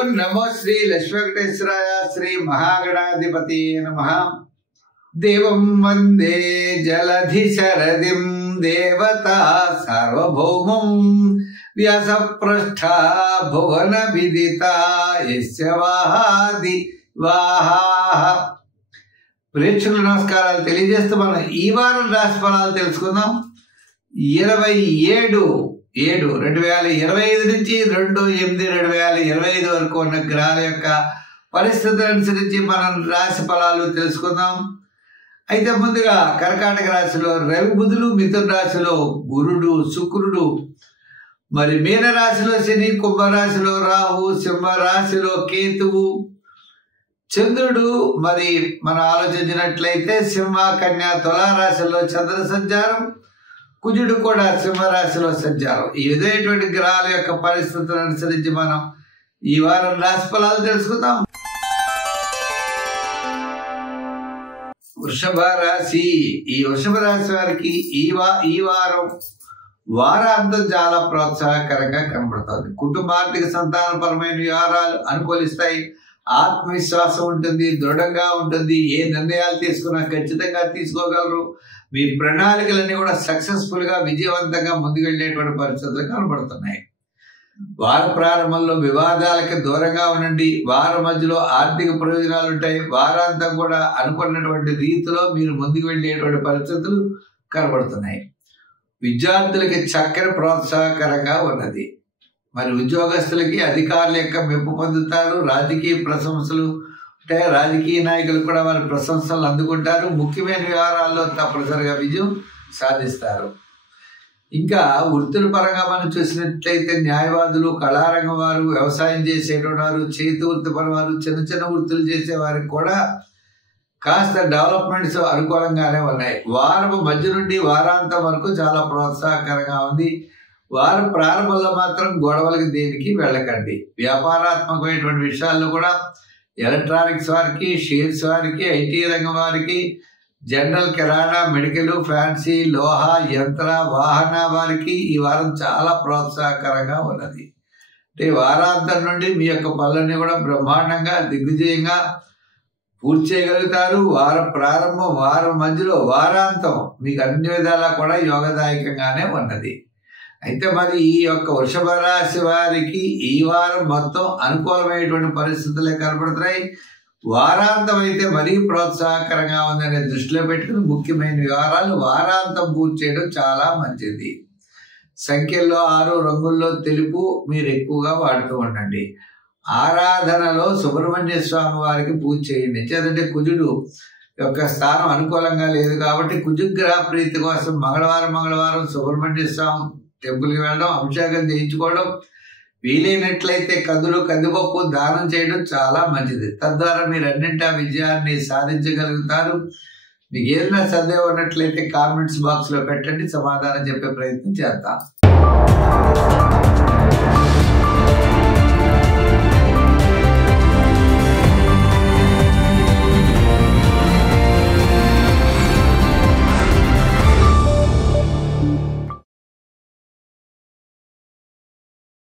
ఓం నమో శ్రీ లక్ష్మీవేంకటేశ్వరాయ శ్రీ మహాగణాధిపతి నమః. దేవం వందే జలధి శరదిం దేవతా సార్వభౌమం వ్యాసపృష్ఠ భువన విదిత యస్య వాహాది వాహాః. ప్రేక్షకుల నమస్కారాలు తెలియజేస్తూ మనం ఈ వారం రాశి ఫలాలు తెలుసుకుందాం. 27/7/2025 నుంచి 2/8/2025 వరకు ఉన్న గ్రహాల యొక్క పరిస్థితులు అనుసరించి మనం రాశి ఫలాలు తెలుసుకుందాం. అయితే ముందుగా కర్కాటక రాశిలో రవి బుధులు, మిథున రాశిలో గురుడు శుక్రుడు, మరి మీన రాశిలో శని, కుంభరాశిలో రాహు, సింహ రాశిలో కేతువు, చంద్రుడు మరి మనం ఆలోచించినట్లయితే సింహ, కన్యా, తులా రాశిలో చంద్ర సంచారం, కుజుడు కూడా సింహరాశిలో సంచారం. ఈ విధమైనటువంటి గ్రహాల యొక్క పరిస్థితులను అనుసరించి మనం ఈ వారం రాశి ఫలాలు తెలుసుకుందాం. వృషభ రాశి. ఈ వృషభ రాశి వారికి ఈ వారం వారాంతం చాలా ప్రోత్సాహకరంగా కనబడుతుంది. కుటుంబార్థిక సంతానపరమైన వ్యవహారాలు అనుకూలిస్తాయి. ఆత్మవిశ్వాసం ఉంటుంది, దృఢంగా ఉంటుంది. ఏ నిర్ణయాలు తీసుకున్నా ఖచ్చితంగా తీసుకోగలరు. మీ ప్రణాళికలన్నీ కూడా సక్సెస్ఫుల్ గా విజయవంతంగా ముందుకు వెళ్ళేటువంటి పరిస్థితులు కనబడుతున్నాయి. వార ప్రారంభంలో వివాదాలకి దూరంగా ఉండండి. వారం మధ్యలో ఆర్థిక ప్రయోజనాలు ఉంటాయి. వారాంతం కూడా అనుకున్నటువంటి రీతిలో మీరు ముందుకు వెళ్ళేటువంటి పరిస్థితులు కనబడుతున్నాయి. విద్యార్థులకి చక్కని ప్రోత్సాహకరంగా ఉన్నది. మరి ఉద్యోగస్తులకి అధికారుల యొక్క మెప్పు పొందుతారు. రాజకీయ ప్రశంసలు అంటే రాజకీయ నాయకులు కూడా వారి ప్రశంసలు అందుకుంటారు. ముఖ్యమైన వ్యవహారాల్లో తప్పనిసరిగా విజయం సాధిస్తారు. ఇంకా వృత్తుల పరంగా మనం చూసినట్లయితే న్యాయవాదులు, కళారంగం వారు, వ్యవసాయం చేసేటువంటి వారు, చేతి వృత్తి పని వారు, చిన్న చిన్న వృత్తులు చేసే వారికి కూడా కాస్త డెవలప్మెంట్స్ అనుకూలంగానే ఉన్నాయి. వారం మధ్య నుండి వారాంతం వరకు చాలా ప్రోత్సాహకరంగా ఉంది. వారం ప్రారంభంలో మాత్రం గొడవలకి దేనికి వెళ్ళకండి. వ్యాపారాత్మకమైనటువంటి విషయాల్లో కూడా ఎలక్ట్రానిక్స్ వారికి, షేర్స్ వారికి, ఐటీ రంగం వారికి, జనరల్, కిరాణా, మెడికల్, ఫ్యాన్సీ, లోహ, యంత్ర, వాహన వారికి ఈ వారం చాలా ప్రోత్సాహకరంగా ఉన్నది. అంటే వారాంతం నుండి మీ యొక్క పనులన్నీ కూడా బ్రహ్మాండంగా దిగ్విజయంగా పూర్తి చేయగలుగుతారు. వారం ప్రారంభం, వారం మధ్యలో, వారాంతం మీకు అన్ని విధాలా కూడా యోగదాయకంగానే ఉన్నది. అయితే మరి ఈ యొక్క వృషభ రాశి వారికి ఈ వారం మొత్తం అనుకూలమైనటువంటి పరిస్థితులే కనబడుతున్నాయి. వారాంతం అయితే మరీ ప్రోత్సాహకరంగా ఉందనే దృష్టిలో పెట్టుకుని ముఖ్యమైన వ్యవహారాలు వారాంతం పూర్తి చేయడం చాలా మంచిది. సంఖ్యల్లో 6, రంగుల్లో తెలుపు మీరు ఎక్కువగా వాడుతూ ఉండండి. ఆరాధనలో సుబ్రహ్మణ్య స్వామి వారికి పూజ చేయండి. చేతంటే కుజుడు యొక్క స్థానం అనుకూలంగా లేదు కాబట్టి కుజుగ్రహ ప్రీతి కోసం మంగళవారం సుబ్రహ్మణ్య స్వామి టెంపుల్కి వెళ్ళడం, అభిషేకం చేయించుకోవడం, వీలైనట్లయితే కందులు, కందిపప్పు దానం చేయడం చాలా మంచిది. తద్వారా మీరు అన్నింటి విజయాన్ని సాధించగలుగుతారు. మీకు ఏదైనా సందేహం ఉన్నట్లయితే కామెంట్స్ బాక్స్ లో పెట్టండి, సమాధానం చెప్పే ప్రయత్నం చేద్దాం.